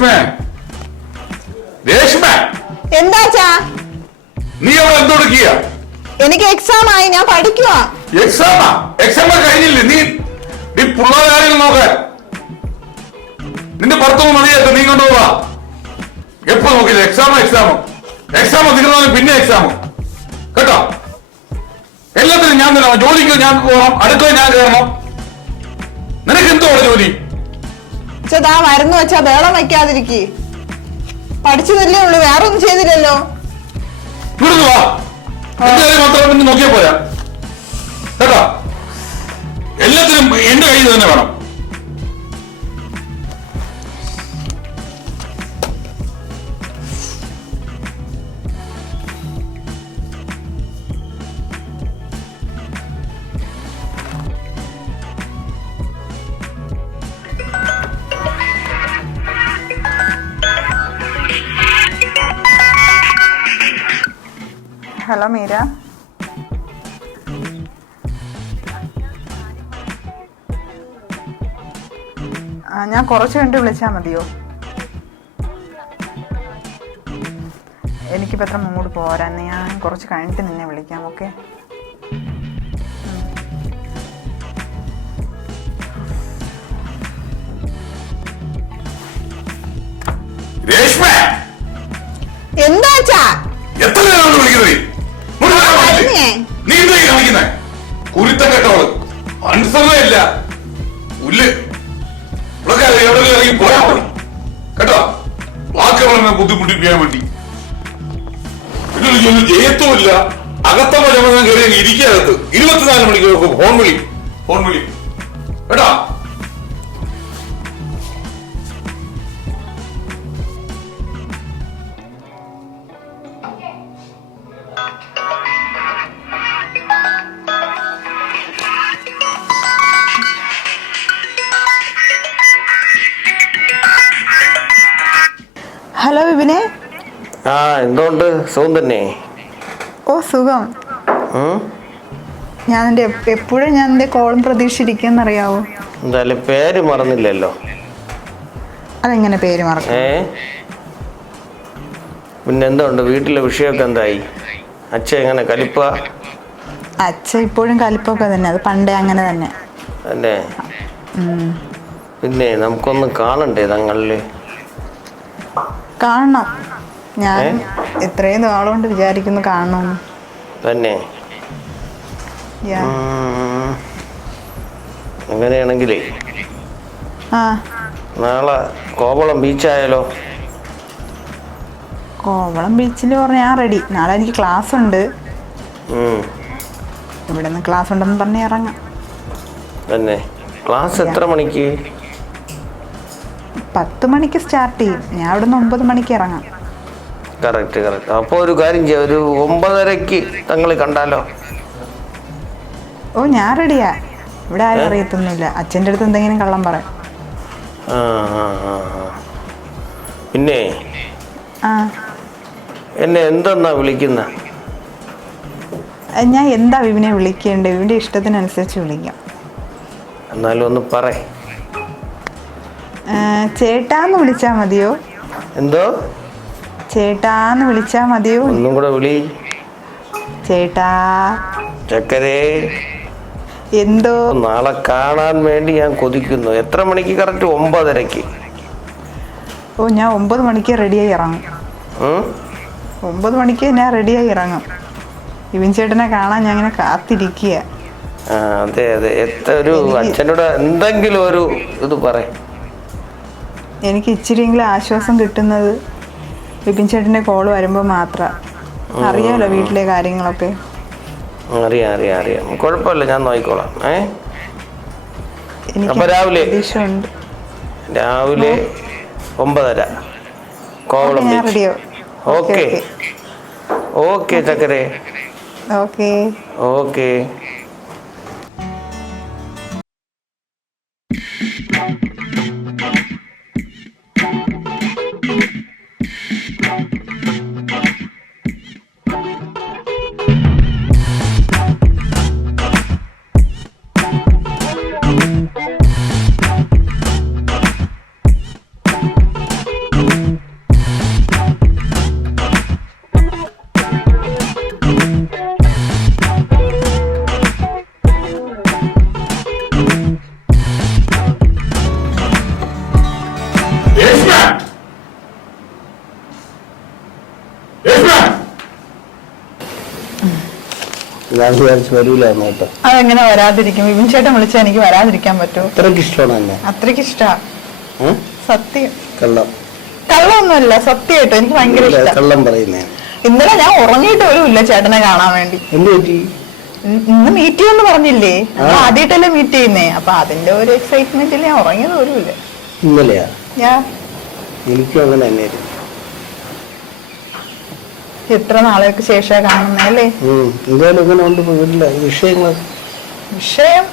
രേഷ്മേ. രേഷ്മ. എന്താച്ചാ നീ അവിടെ എന്തൊടുക്കിയ എനിക്ക് എക്സാം ആയി ഞാൻ പഠിക്കുവാ. എക്സാമാ എക്സാം കഴിഞ്ഞില്ലേ? നീ നീ കാര്യങ്ങൾ നോക്കാൻ നിന്റെ ഭർത്താവ് മതിയായിട്ട് നീ കൊണ്ടുപോവാ എപ്പോ നോക്കില്ല എക്സാം എക്സാം എക്സാം തീർന്നാലും പിന്നെ എക്സാം കേട്ടോ? എല്ലാത്തിനും ഞാൻ തന്നെ ജോലിക്ക് ഞാൻ പോകണം അടുക്കള ഞാൻ കയറണം നിനക്ക് എന്തോ ജോലി? ചേട്ടാ മരുന്ന് വെച്ചാ ബേളം വെക്കാതിരിക്കി പഠിച്ചതല്ലേ ഉള്ളൂ വേറെ ഒന്നും ചെയ്തില്ലല്ലോ നോക്കിയാ പോരാ. കേട്ടോ? എല്ലാത്തിനും എന്റെ കയ്യിൽ തന്നെ വേണം. ഹലോ മീര ഞാൻ കുറച്ച് കഴിഞ്ഞിട്ട് വിളിച്ചാൽ മതിയോ? എനിക്കിപ്പോൾ എത്ര മൂട് പോരാ. ഞാൻ കുറച്ച് കഴിഞ്ഞിട്ട് നിന്നെ വിളിക്കാം ഓക്കെ? എന്താ എത്ര നേരം വിളിക്കുന്നത്? ഹലോ വിപിനെ. ആ എന്തുകൊണ്ട് സുഖം തന്നെ. ഓ സുഖം? ഞാൻ എന്റെ എപ്പോഴും ഞാൻ എന്റെ കോളും പ്രതീക്ഷിച്ചിരിക്കുന്നറിയാവോ എന്തായാലും പേര് മറന്നില്ലല്ലോ. അതെങ്ങനെ പേര് മറക്കും? ഏ? പിന്നെ എന്തുണ്ട്? വീട്ടിലെ വിഷയമൊക്കെ എന്തായി? അച്ഛൻ എങ്ങനെ? കലിപ്പ? അച്ഛ ഇപ്പോഴും കലിപ്പൊക്കെ തന്നെ. അത് പണ്ടേ അങ്ങനെ തന്നെ. അല്ലേ പിന്നെ നമുക്കൊന്ന് കാണണ്ടേ തങ്ങളിൽ? കാണണം. ഞാൻ ഇത്രയും നാളുകൊണ്ട് വിചാരിക്കുന്നു കാണണം. തന്നെ. അങ്ങനെയാണെങ്കിലേ നാളെ കോവളം ബീച്ചായാലോ? കോവളം ബീച്ചിൽ പറഞ്ഞ ഞാൻ റെഡി നാളെ എനിക്ക് ക്ലാസ് ഉണ്ട്. ഇവിടെ നിന്ന് ക്ലാസ് ഉണ്ടെന്ന് പറഞ്ഞ് ഇറങ്ങാം. തന്നെ. ക്ലാസ് എത്ര മണിക്ക്? പത്ത് മണിക്ക് സ്റ്റാർട്ട് ചെയ്യും. ഞാൻ അവിടെ നിന്ന് ഒമ്പത് മണിക്ക് ഇറങ്ങാം. കറക്റ്റ് കറക്റ്റ് അപ്പോൾ ഒരു കാര്യം ചെയ്യാം. ഒരു ഒമ്പതരക്ക് തങ്ങൾ കണ്ടാലോ? ഓ ഞാൻ റെഡിയാ ഇവിടെ ആരും അറിയത്തൊന്നുമില്ല. അച്ഛന്റെ അടുത്ത് എന്തെങ്കിലും കള്ളം പറ. പിന്നെ? ആ. എന്നെ എന്തെന്നാ വിളിക്കുന്ന? ഞാൻ എന്താ വിവിനെ വിളിക്കേണ്ടത്? വിവിന്റെ ഇഷ്ടത്തിനനുസരിച്ച് വിളിക്കാം. എന്നാലും ഒന്ന് പറ ആ, ചേട്ടാന്ന് വിളിച്ചാ മതിയോ? എന്തോ? ചേട്ടാന്ന് വിളിച്ചാ മതിയോ? ഒന്നും കൂടെ വിളി. ചേട്ടാ. ചക്കരേ. എന്തോ? നാളെ കാണാൻ വേണ്ടി ഞാൻ കൊതിക്കുന്നു. എത്ര മണിക്ക്? കറക്റ്റ് ഒമ്പതരക്ക് ഓ ഞാൻ ഒമ്പത് മണിക്ക് റെഡിയായി ഇറങ്ങും? ഒമ്പത് മണിക്ക് ഞാൻ റെഡിയായി ഇറങ്ങും. ഇവൻ ചേട്ടനെ കാണാൻ ഞാൻ ഇങ്ങനെ കാത്തിരിക്കുക അതെ അതെ. എത്ര ഒരു അച്ഛനോട് എന്തെങ്കിലും ഒരു ഇത് പറ. എനിക്ക് ഇച്ചിരിയെങ്കിലും ആശ്വാസം കിട്ടുന്നത് വിപിൻ ചേട്ടന്റെ കോൾ വരുമ്പോൾ മാത്രം. അറിയാലോ വീട്ടിലെ കാര്യങ്ങളൊക്കെ. അറിയാം അറിയാം അറിയാം. കുഴപ്പമില്ല ഞാൻ നോക്കിക്കോളാം. ഏ? അപ്പൊ രാവിലെ? രാവിലെ ഒമ്പതര. കോവളം ഓക്കെ. ഓക്കെ ചക്കരേ. ഓക്കെ. ഓക്കെ. ഞാൻ വിചാരിച്ച് വരൂല കേട്ടോ അതെങ്ങനെ വരാതിരിക്കും? വിപിൻ ചേട്ടൻ വിളിച്ചാൽ എനിക്ക് വരാതിരിക്കാൻ പറ്റുമോ അത്രയ്ക്ക് ഇഷ്ടമാണ് എന്നെ. അത്രയ്ക്ക് ഇഷ്ടാ. ഏ? സത്യം. കള്ളം. കള്ളൊന്നുമല്ല സത്യമായിട്ടോ എനിക്ക് ഭയങ്കര ഇഷ്ടം. കള്ളം പറയുന്നേ. ഇന്നലെ ഞാൻ ഉറങ്ങിയിട്ട് പോലും ഇല്ല ചേട്ടനെ കാണാൻ വേണ്ടി. എന്ത് പറ്റി? ഇന്ന് ഇന്ന് മീറ്റ് ചെയ്യുമെന്ന് പറഞ്ഞില്ലേ? നമ്മൾ ആ. ആദ്യമായിട്ടല്ലേ മീറ്റ് ചെയ്യുന്നേ. അപ്പൊ അതിന്റെ ഒരു എക്സൈറ്റ്മെന്റിൽ ഞാൻ ഉറങ്ങിയത് പോലും ഇല്ല. ഇന്നലെയാ? ഞാൻ. എനിക്കും അങ്ങനെ തന്നെയായിരുന്നു. എത്ര നാളേക്ക് ശേഷം കാണുന്നേ അല്ലേ? ഉം. എന്തായാലും ഇങ്ങനെ കൊണ്ട് വിഷയങ്ങൾ. വിഷയം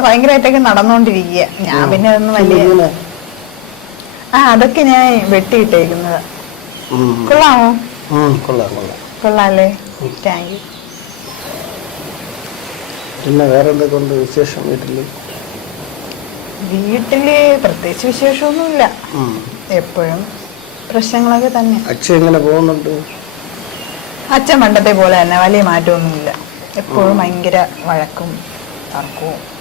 ഭയങ്കരമായിട്ടൊക്കെ നടന്നുകൊണ്ടിരിക്കുക ഞാൻ പിന്നെ അതൊന്നും വലിയ ആ അതൊക്കെ ഞാൻ വെട്ടിയിട്ടേക്കുന്നത്. കൊള്ളാമോ? കൊള്ളാം കൊള്ളാം. കൊള്ളാല്ലേ? താങ്ക് യു പിന്നെ വേറെ എന്തൊക്കെ വിശേഷം വീട്ടിൽ? വീട്ടിൽ പ്രത്യേകിച്ച് വിശേഷമൊന്നുമില്ല. എപ്പോഴും പ്രശ്നങ്ങളൊക്കെ തന്നെ. അച്ഛൻ എങ്ങനെ പോകുന്നുണ്ട്? അച്ഛൻ പണ്ടത്തെ പോലെ തന്നെ വലിയ മാറ്റമൊന്നുമില്ല. എപ്പോഴും ഭയങ്കര വഴക്കും തർക്കവും.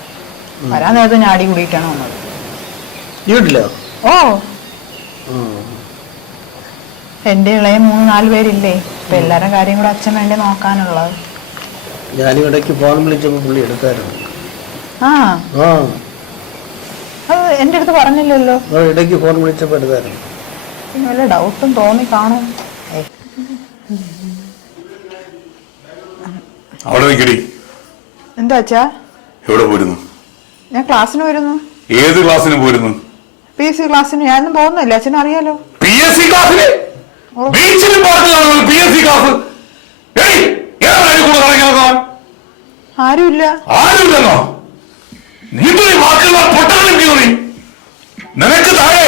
വരാൻ നേരത്തെ ഞാൻ അടി കൂടിയിട്ടാണ് വന്നത്. വീട്ടിലോ ഓ. എന്റെ ഇളയ മൂന്ന് നാല് പേരില്ലേ? ഇപ്പൊ എല്ലാരും കാര്യം കൂടെ അച്ഛൻ വേണ്ടി നോക്കാനുള്ളത്? ഞാനും ഇടയ്ക്ക് ഫോൺ വിളിച്ചപ്പോൾ പുള്ളി എടുത്തായിരുന്നു. ആ. ആ. അത് എന്റെ അടുത്ത് പറഞ്ഞില്ലല്ലോ. ഇടയ്ക്ക് ഫോൺ വിളിച്ചപ്പോൾ എടുത്തായിരുന്നു. വല്ല ഡൗട്ടും തോന്നി കാണും. അവിടെ നിൽക്കടി എന്താ അച്ഛാ? എവിടെ പോരുന്നു? ഞാൻ ക്ലാസ്സിന് വരുന്നു ഏത് ക്ലാസ്സിന് പോരുന്നു? പി എസ് സി ക്ലാസ്സിന്. ഞാനൊന്നും പോകുന്നില്ല. അച്ഛൻ അറിയാലോ. പി എസ് സി ക്ലാസ്സിന്. ബീച്ചിൽ പി എസ് സി ക്ലാസ്? ആരുമില്ല. ആരുമില്ലെന്നോ? നീ പോയി വാക്കുള്ള പൊട്ടകളും നീ നിനക്ക് താഴെ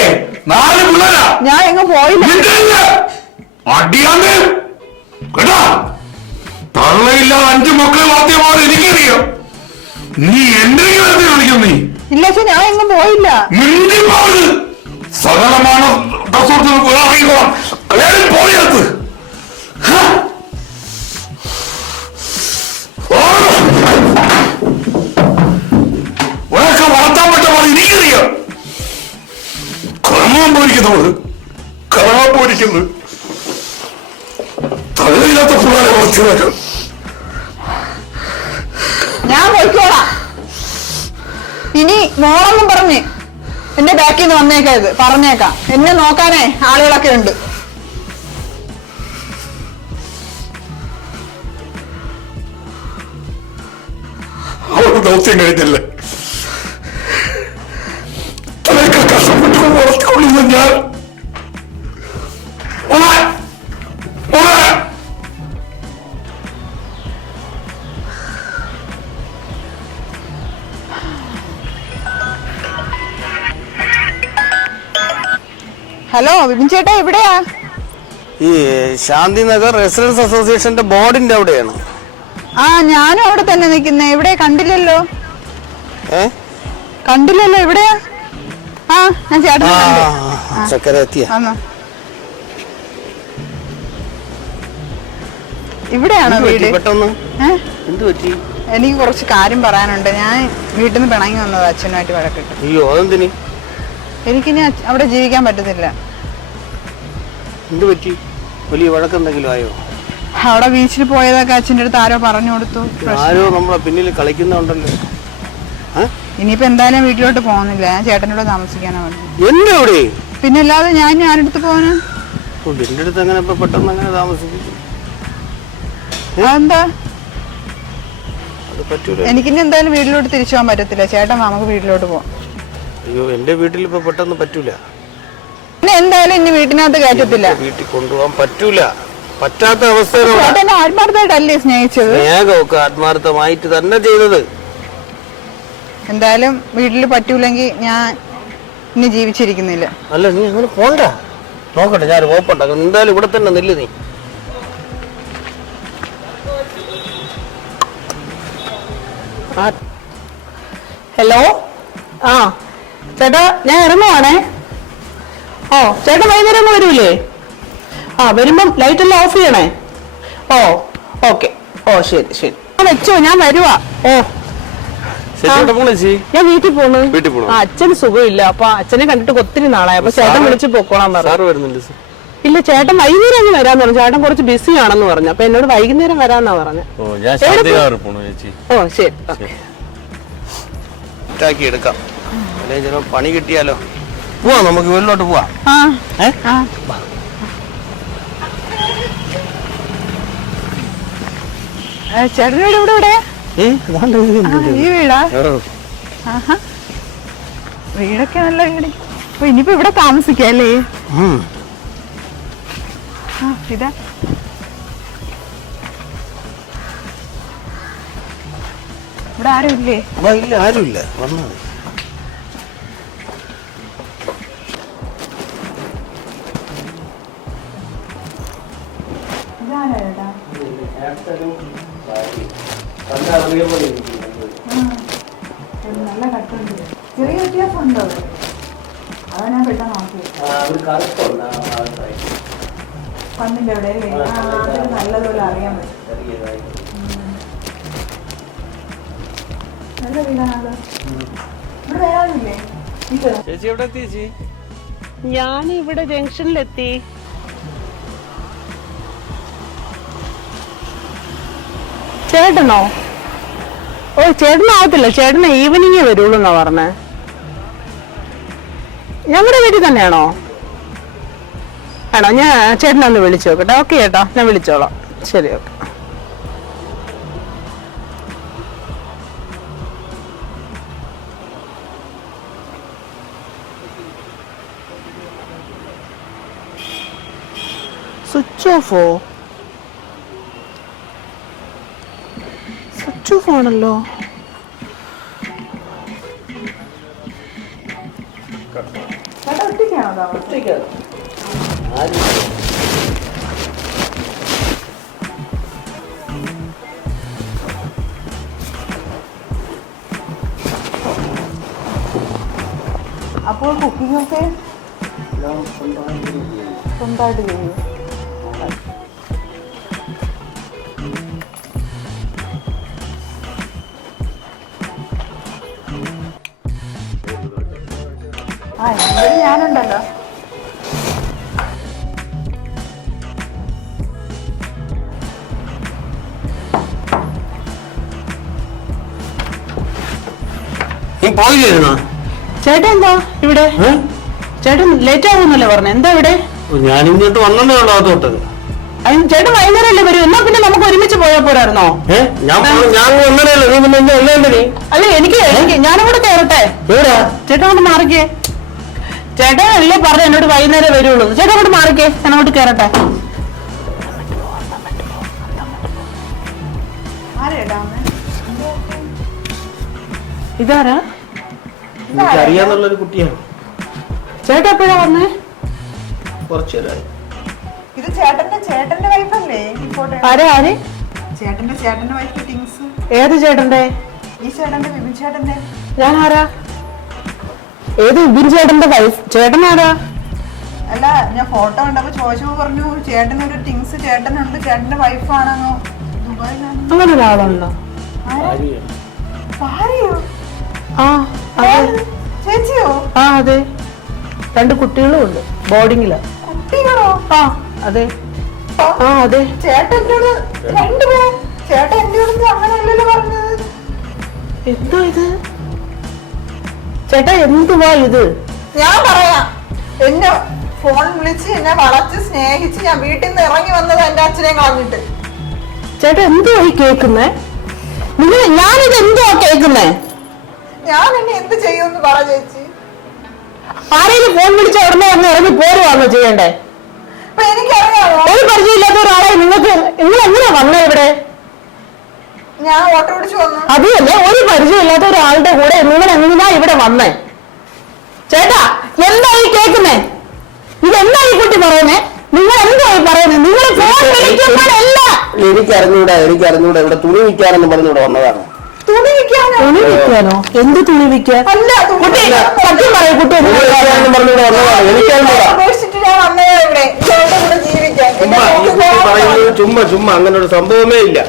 നാല് പിള്ളേരാ. ഞാൻ എങ്ങും പോയില്ല. ഇല്ല. കേട്ടാ? തള്ളയില്ലാതെ അഞ്ചു മക്കളെ വാദ്യമാണ് എനിക്കറിയാം. നീ എന്റെ കാര്യത്തിൽ കാണിക്കും നീ? ഇല്ല പക്ഷെ ഞാൻ എങ്ങും പോയില്ല. സകലമാണ് പോയത് ഒരൊക്കെ വളർത്താൻ പറ്റുമ്പോൾ എനിക്കറിയാം. കറങ്ങാൻ കറങ്ങാൻ പോയിരിക്കുന്നത് തലയില്ലാത്ത പിള്ളേരെ വളർത്തിയതൊക്കെ ഞാൻ പോയിക്കോളാം. ഇനി മോളൊന്നും പറഞ്ഞ് എന്റെ ബാക്കിൽ നിന്ന് വന്നേക്കരുത്. പറഞ്ഞേക്കാം. എന്നെ നോക്കാനേ ആളുകളൊക്കെ ഉണ്ട്. കഴിഞ്ഞില്ല കഷ്ടപ്പെട്ട് ഞാൻ. ഹലോ വിപിൻ ചേട്ടാ എവിടെയാ? ഈ ശാന്തി നഗർ റെസിഡൻസ് അസോസിയേഷന്റെ ബോർഡിന്റെ അവിടെയാണ്. ആ ഞാനും അവിടെ തന്നെ നിൽക്കുന്നേ. എവിടെ കണ്ടില്ലല്ലോ? ഏ? കണ്ടില്ലല്ലോ എവിടെയാ? ആ ഞാൻ ചേട്ടനെ ആ കണ്ടു. ചക്കര എത്തിയ. ആന്നോ ഇവിടെയാണോ വീട്? പെട്ടെന്ന്? ഏ? എന്ത് പറ്റി? എനിക്ക് കുറച്ച് കാര്യം പറയാനുണ്ട്. ഞാൻ വീട്ടിൽ നിന്ന് പിണങ്ങി വന്നത് അച്ഛനുമായിട്ട് വഴക്കിട്ട്. അയ്യോ അതെന്തിനി? എനിക്കിനി അവിടെ ജീവിക്കാൻ പറ്റത്തില്ല. എന്ത് പറ്റി? വലിയ വഴക്കെന്തെങ്കിലും ആയോ? അവിടെ ബീച്ചിൽ പോയതൊക്കെ അച്ഛന്റെ അടുത്ത് ആരോ പറഞ്ഞു കൊടുത്തു. ആരോ നമ്മളെ പിന്നിൽ കളിക്കുന്നുണ്ടല്ലോ? ഇനിയിപ്പോ എന്തായാലും വീട്ടിലോട്ട് പോകുന്നില്ല. ഞാൻ ചേട്ടനോട് താമസിക്കാനാ പറഞ്ഞു എന്നെ എവിടെ പിന്നെ അല്ലാതെ ഞാൻ ഞാനെടുത്ത് പോകാന്? എന്റെ അടുത്ത് അങ്ങനെ പെട്ടെന്ന് അങ്ങനെ താമസിക്കും. പറ്റൂല. എനിക്കിനി എന്തായാലും വീട്ടിലോട്ട് തിരിച്ചു പോകാൻ പറ്റത്തില്ല. ചേട്ടൻ നമുക്ക് വീട്ടിലോട്ട് പോവാം. അയ്യോ എന്റെ വീട്ടിൽ ഇപ്പൊ പെട്ടെന്ന് പറ്റൂല. എന്നെ എന്തായാലും ഇനി വീട്ടിനകത്ത് കയറ്റത്തില്ല. വീട്ടിൽ കൊണ്ടുപോകാൻ പറ്റൂല. പറ്റാത്ത അവസ്ഥയിലുള്ള ചേട്ടൻ ആത്മാർത്ഥമായിട്ടല്ലേ സ്നേഹിച്ചത്? സ്നേഹമൊക്കെ ആത്മാർത്ഥമായിട്ട് തന്നെ ചെയ്തത്. എന്തായാലും വീട്ടിൽ പറ്റൂലെങ്കിൽ ഞാൻ ഇനി ജീവിച്ചിരിക്കുന്നില്ല. അല്ല നീ അങ്ങനെ പോണ്ട. നോക്കട്ടെ ഞാൻ ഓപ്പുണ്ടാക്കും എന്തായാലും ഇവിടെ തന്നെ നില്ല് നീ. ഹലോ? ആ. ചേട്ടാ ഞാൻ ഇറങ്ങുവാണേ. ഓ ചേട്ടൻ വൈകുന്നേരം ഒന്നും വരൂലേ? ആ വരുമ്പം ലൈറ്റ് എല്ലാം ഓഫ് ചെയ്യണേ. ഓ ഓക്കെ ഓ ശരി ശരി. ആ, വെച്ചോ ഞാൻ വരുവാ. ഓ. ഞാൻ വീട്ടിൽ പോണു. വീട്ടിൽ പോണു. ആ, അച്ഛന് സുഖമില്ല. അപ്പൊ അച്ഛനെ കണ്ടിട്ട് ഒത്തിരി നാളായി. അപ്പൊ ചേട്ടൻ വിളിച്ച് പൊക്കോളാൻ പറഞ്ഞു. സാറ് വരുന്നുണ്ട് സാർ ഇല്ല ചേട്ടൻ വൈകുന്നേരം അങ്ങ് വരാന്ന് പറഞ്ഞു. ചേട്ടൻ കുറച്ച് ബിസി ആണെന്ന് പറഞ്ഞു. അപ്പൊ എന്നോട് വൈകുന്നേരം വരാന്നാ പറഞ്ഞു. ഓ ഞാൻ പോണു ചേച്ചി. ഓ ശരി. ഓക്കേ. ഇട്ടാക്കി എടുക്കാം. അല്ലെങ്കിൽ ചിലപ്പോൾ പണി കിട്ടിയാലോ? പോവാ നമുക്ക് വീട്ടിലോട്ട് പോവാ. വീട് ഇവിടെ ഇവിടെ? ഈ വീടാ. വീടൊക്കെ നല്ല വീട്. അപ്പൊ ഇനിയിപ്പോ ഇവിടെ താമസിക്കല്ലേ ഇതാ. ഇവിടെ ആരും ഇല്ലേ? ഇല്ല ആരും വന്നാ മതി. നല്ല ചെറിയ വ്യത്യാസം ചേച്ചി എവിടെ എത്തി ചേച്ചി ഞാൻ ഇവിടെ ജംഗ്ഷനിലെത്തി. ചേട്ടനോ? ഓ ചേട്ടനാവത്തില്ല ചേട്ടന് ഈവനിങ് വരുള്ളൂ എന്നാ പറഞ്ഞേ. ഞങ്ങളുടെ വീട്ടിൽ തന്നെയാണോ? ആണോ? ഞാൻ ചേട്ടനെ ഒന്ന് വിളിച്ചു നോക്കട്ടെ. ഓക്കെ ചേട്ടാ ഞാൻ വിളിച്ചോളാം. ശരി ഓക്കെ. സ്വിച്ച് ഓഫോ സ്വിച്ച് ഓഫ് ആണല്ലോ. അപ്പോൾ കുക്കിംഗ് ഒക്കെ സ്വന്തമായിട്ട് ചെയ്യും ഞാനുണ്ടല്ലോ നീ ചേട്ടൻ എന്താ ഇവിടെ? ഏ? ചേട്ടൻ ലേറ്റ് ആവുന്നല്ലേ പറഞ്ഞു. എന്താ ഇവിടെ? ഞാൻ ഇങ്ങോട്ട് വന്നേ ഉള്ളൂ അതോട്ട് അതിന് ചേട്ടൻ വൈകുന്നേരം അല്ലേ വരും? എന്നാ പിന്നെ നമുക്ക് ഒരുമിച്ച് പോയാൽ പോരായിരുന്നോ? ഏ? ഞാൻ പോ- ഞാൻ നീ പിന്നെ എന്നെ അല്ലേ നീ അല്ല എനിക്ക് എനിക്ക് കയറട്ടെ. എവിടാ? ചേട്ടൻ ഒന്ന് മാറിക്കേ. ചേട്ടൻ അല്ലേ പറഞ്ഞു എന്നോട് വൈകുന്നേരം വരുള്ളൂ. ചേട്ടൻ അങ്ങോട്ട് മാറിക്കേ. ഞാൻ അങ്ങോട്ട് കയറട്ടെ? ഇതാരാ? അറിയാന്നുള്ളൊരു കുട്ടിയാണ് ചേട്ടൻ എപ്പോഴാ വന്നേ? കുറച്ചു നേരമായി ഇത് ചേട്ടന്റെ ചേട്ടന്റെ വൈഫല്ലേ? ആരാ ചേട്ടന്റെ ചേട്ടന്റെ വൈഫ് ടിങ്സ് ഏത് ചേട്ടന്റെ? ഈ ചേട്ടന്റെ ചേട്ടന്റെ. ഞാൻ ആരാ ഏത് ഉബിൻ ചേട്ടന്റെ വൈഫ് ചേട്ടനാടാ അല്ല ഞാൻ ഫോട്ടോ കണ്ടപ്പോ ചോദിച്ചപ്പോ പറഞ്ഞു ചേട്ടനൊരു ടിങ്സ് ചേട്ടനുണ്ട് ചേട്ടന്റെ വൈഫാണെന്നോ ദുബായിലാണ്? അങ്ങനെ ഒരാളുണ്ടോ? ഭാര്യയോ. ആ അതെ. ചേച്ചിയോ? ആ അതെ. രണ്ട് കുട്ടികളും ഉണ്ട് ബോർഡിങ്ങിൽ കുട്ടികളോ? ആ അതെ. ആ അതെ. ചേട്ടൻ എന്നോട് രണ്ടുപേർ ചേട്ടൻ എന്നോട് അങ്ങനെയല്ലല്ലോ പറഞ്ഞത്. എന്തോ ഇത്? ചേട്ടാ എന്തുവാ ഇത്? ഞാൻ പറയാം. എന്നെ ഫോൺ വിളിച്ച് എന്നെ വളച്ച് സ്നേഹിച്ച് ഞാൻ വീട്ടിൽ നിന്ന് ഇറങ്ങി വന്നത് എന്റെ അച്ഛനെ കളഞ്ഞിട്ട്. ചേട്ടാ എന്തുവാ ഈ കേക്കുന്നേ നിങ്ങൾ ഞാനിത് എന്തുവാ കേക്കുന്നേ ഞാൻ എന്നെ എന്ത് ചെയ്യുമെന്ന് പറ ചേച്ചി. ആരെങ്കിലും ഫോൺ വിളിച്ച ഉടനെ ഒന്ന് ഇറങ്ങി പോരുവാണോ ചെയ്യണ്ടേ? അപ്പൊ എനിക്കറിയാമോ ഒരു പരിചയമില്ലാത്ത ഒരാളെ നിങ്ങൾക്ക് നിങ്ങൾ എങ്ങനെയാ വന്നേ ഇവിടെ? ഞാൻ ഓട്ടോ പരിചയം വന്നു. അതുമല്ലേ ഒരു പരിചയമില്ലാത്ത ഒരാളുടെ കൂടെ നിങ്ങൾ എങ്ങനെയാ ഇവിടെ വന്നേ? ചേട്ടാ എന്താ ഈ കേക്കുന്നേ ഇതെന്താ ഈ കുട്ടി പറയുന്നേ? നിങ്ങൾ എന്താ ഈ പറയുന്നത് നിങ്ങൾ ഫോൺ വിളിക്കുമ്പോഴല്ല എനിക്ക് അറിഞ്ഞൂടാ എനിക്ക് അറിഞ്ഞൂടാ ഇവിടെ തുണി വിൽക്കാനെന്ന് പറഞ്ഞൂടെ വന്നതാണ്. തുണി വിൽക്കാനോ? തുണി വിൽക്കാനോ? എന്ത് തുണി വിൽക്കാൻ? അല്ല കുട്ടി സത്യം പറയൂ കുട്ടി ഇവിടെ ചുമ്മാ ചുമ്മാ അങ്ങനെ ഒരു സംഭവമേ ഇല്ല.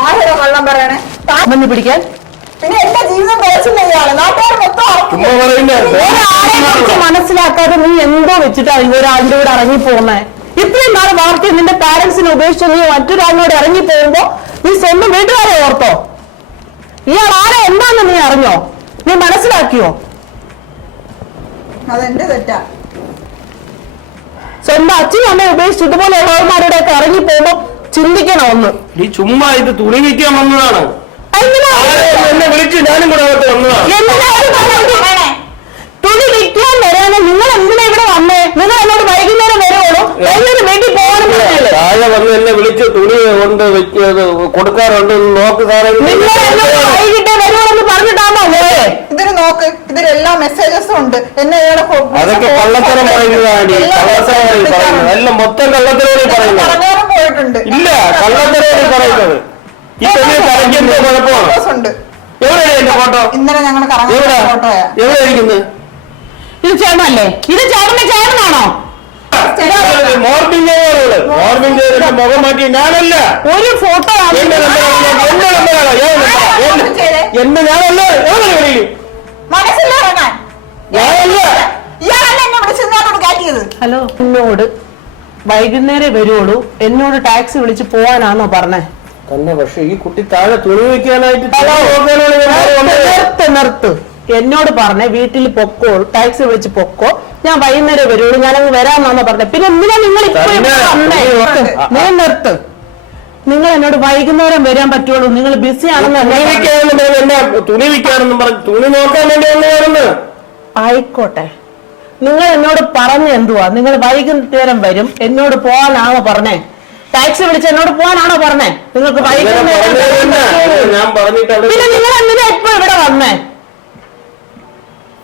ആരാ കള്ളം പറയണേ? താൻ വന്ന് പിടിക്കാൻ. പിന്നെ എന്റെ ജീവിതം കഴിച്ചില്ല ഇയാൾ. നാട്ടുകാർ മൊത്തം ചുമ്മാ പറയുന്നേ. ഒരാളെ കുറിച്ച് മനസ്സിലാക്കാതെ നീ എന്തോ വെച്ചിട്ടാ നീ ഒരാളുടെ കൂടെ ഇറങ്ങി പോകുന്നേ ഇത്രയും നാൾ വാർത്ത നിന്റെ പാരന്റ്സിനെ ഉപേക്ഷിച്ച് നീ മറ്റൊരാളിനോട് ഇറങ്ങി പോകുമ്പോ നീ സ്വന്തം വീട്ടുകാരെ ഓർത്തോ? ഇയാൾ ആരെ എന്താന്ന് നീ അറിഞ്ഞോ? നീ മനസ്സിലാക്കിയോ? അതെന്റെ തെറ്റാ. സ്വന്തം അച്ഛനും അമ്മയും ഉപേക്ഷിച്ച് ഇതുപോലെയുള്ളവന്മാരുടെ ഒക്കെ ഇറങ്ങി പോകുമ്പോ ചിന്തിക്കണം ഒന്ന് നീ ചുമ്മാ ഇത് തുണി വിൽക്കാൻ വന്നതാണ്. എന്നെ വിളിച്ചു ഞാനും കൂടെ അകത്ത് വന്നതാണ്? തുണി വിൽക്കാൻ വരാന് നിങ്ങൾ എന്തിനാ ഇവിടെ വന്നേ? നിങ്ങൾ എന്നോട് വൈകുന്നേരം വരുവുള്ളൂ വൈകുന്നേരം വീട്ടിൽ പോകാനും? താഴെ വന്ന് എന്നെ വിളിച്ച് തുണി കൊണ്ട് വെക്കുന്നത് കൊടുക്കാറുണ്ട് ഒന്ന് നോക്ക് സാറേ. നിങ്ങൾ എന്നോട് വൈകിട്ടേ വരുവുള്ളൂ പറഞ്ഞിട്ടാണോ പോയേ ഇതിന് നോക്ക് ഇതിലെല്ലാ മെസ്സേജസും ഉണ്ട്. എന്നെ ഇയാളെ ഫോ- അതൊക്കെ കള്ളത്തരം പറയുന്നതാണ് ഈ എല്ലാ കള്ളത്തരം messages പറയുന്നത്. എല്ലാം മൊത്തം കള്ളത്തരം പറയുന്നത്. പറഞ്ഞാലും പോയിട്ടുണ്ട്. ഇല്ല കള്ളത്തരം പറയുന്നത്. ഈ പെണ്ണിന് തലയ്ക്ക് എന്തോ കുഴപ്പമാണ്? Photos ഉണ്ട്. എവിടെയാണ് എന്റെ ഫോട്ടോ? ഇന്നലെ ഞങ്ങൾ എവിടെ? കറങ്ങുന്ന ഫോട്ടോയാ എവിടെ ഇരിക്കുന്നത്? ഇത് ചേട്ടനല്ലേ? ഇത് ചേട്ടന്റെ ചേട്ടനാണോ? മോർണിംഗ് മോർണിംഗ് എന്റെ മുഖം മാറ്റി ഞാനല്ല. ഒരു ഫോട്ടോ എന്റെ നമ്പറാണ് എന്റെ ഞാനല്ല. ഹലോ. എന്നോട് വൈകുന്നേരം വരുവുള്ളൂ. എന്നോട് ടാക്സി വിളിച്ച് പോവാനാണോ പറഞ്ഞേ? തന്നെ പക്ഷെ ഈ കുട്ടി താഴെ തുണി വെക്കാനായിട്ട്. നിർത്ത് നിർത്ത്. എന്നോട് പറഞ്ഞേ വീട്ടിൽ പൊക്കോ ടാക്സി വിളിച്ച് പൊക്കോ. ഞാൻ വൈകുന്നേരം വരുള്ളൂ ഞാനങ്ങ് വരാമെന്നാന്ന് പറഞ്ഞത്. പിന്നെ എന്തിനാ നിങ്ങൾ ഇപ്പോഴും നിർത്ത്. നിങ്ങൾ എന്നോട് വൈകുന്നേരം വരാൻ പറ്റുള്ളൂ. നിങ്ങൾ ബിസി ആണെന്ന് തുണി വിൽക്കാനെന്ന് പറഞ്ഞ് തുണി നോക്കാൻ വേണ്ടി ആയിക്കോട്ടെ. നിങ്ങൾ എന്നോട് പറഞ്ഞ എന്തുവാ? നിങ്ങൾ വൈകുന്നേരം വരും. എന്നോട് പോകാനാണോ പറഞ്ഞേ? ടാക്സി വിളിച്ച് എന്നോട് പോകാനാണോ പറഞ്ഞേ? നിങ്ങൾക്ക് വൈകുന്നേരം പിന്നെ നിങ്ങൾ എന്തിനാ ഇപ്പൊ ഇവിടെ വന്നേ?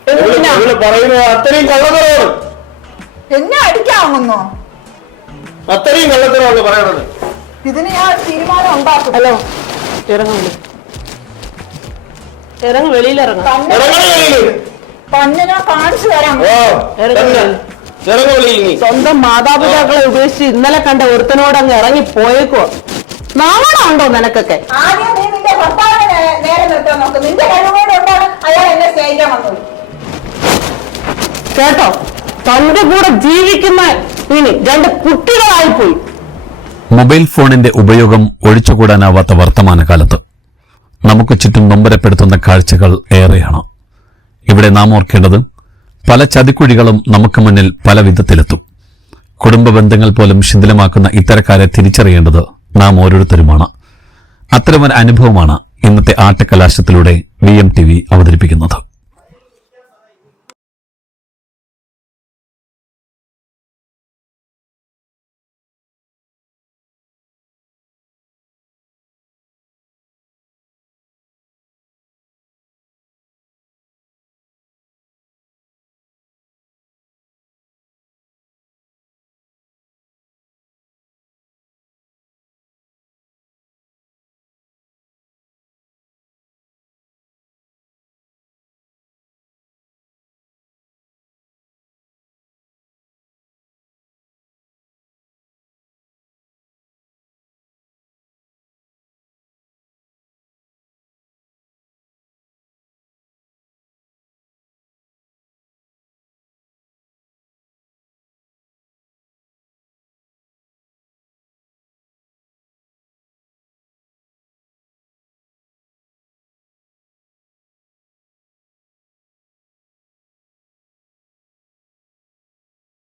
പറയുന്നത് അത്രയും കള്ളത്തരമാണ്. എന്നെ അടിക്കാവുന്നോ അത്രയും കള്ളത്തരമാണ് പറയണത്. ഇതിന് ഞാൻ തീരുമാനം ഉണ്ടാക്കും. ഹലോ ഇറങ്ങുന്നു ഇറങ്ങ വെളിയിൽ തന്നെ ഞാൻ കാണിച്ചു തരാം. ഇറങ്ങ്. ഇറങ്ങ സ്വന്തം മാതാപിതാക്കളെ ഉപേക്ഷിച്ച് ഇന്നലെ കണ്ട ഒരുത്തനോട് അങ്ങ് ഇറങ്ങി പോയേക്കോ നാണമുണ്ടോ നിനക്കൊക്കെ? ആദ്യം നീ നിന്റെ ഭർത്താവിനെ നേരെ നിർത്താൻ നോക്ക്. നിന്റെ കഴിവുകൊണ്ടാണ് അയാൾ എന്നെ സ്നേഹിക്കാൻ വന്നത്. കേട്ടോ? തന്റെ കൂടെ ജീവിക്കുന്ന ഇനി രണ്ട് കുട്ടികളായിപ്പോയി. മൊബൈൽ ഫോണിന്റെ ഉപയോഗം ഒഴിച്ചുകൂടാനാവാത്ത വർത്തമാനകാലത്ത് നമുക്ക് ചുറ്റും നൊമ്പരപ്പെടുത്തുന്ന കാഴ്ചകൾ ഏറെയാണ്. ഇവിടെ നാം ഓർക്കേണ്ടത് പല ചതിക്കുഴികളും നമുക്ക് മുന്നിൽ പല വിധത്തിലെത്തും. കുടുംബ ബന്ധങ്ങൾ പോലും ശിഥിലമാക്കുന്ന ഇത്തരക്കാരെ തിരിച്ചറിയേണ്ടത് നാം ഓരോരുത്തരുമാണ്. അത്തരമൊരു അനുഭവമാണ് ഇന്നത്തെ ആട്ടക്കലാശത്തിലൂടെ വി എം ടി വി അവതരിപ്പിക്കുന്നത്.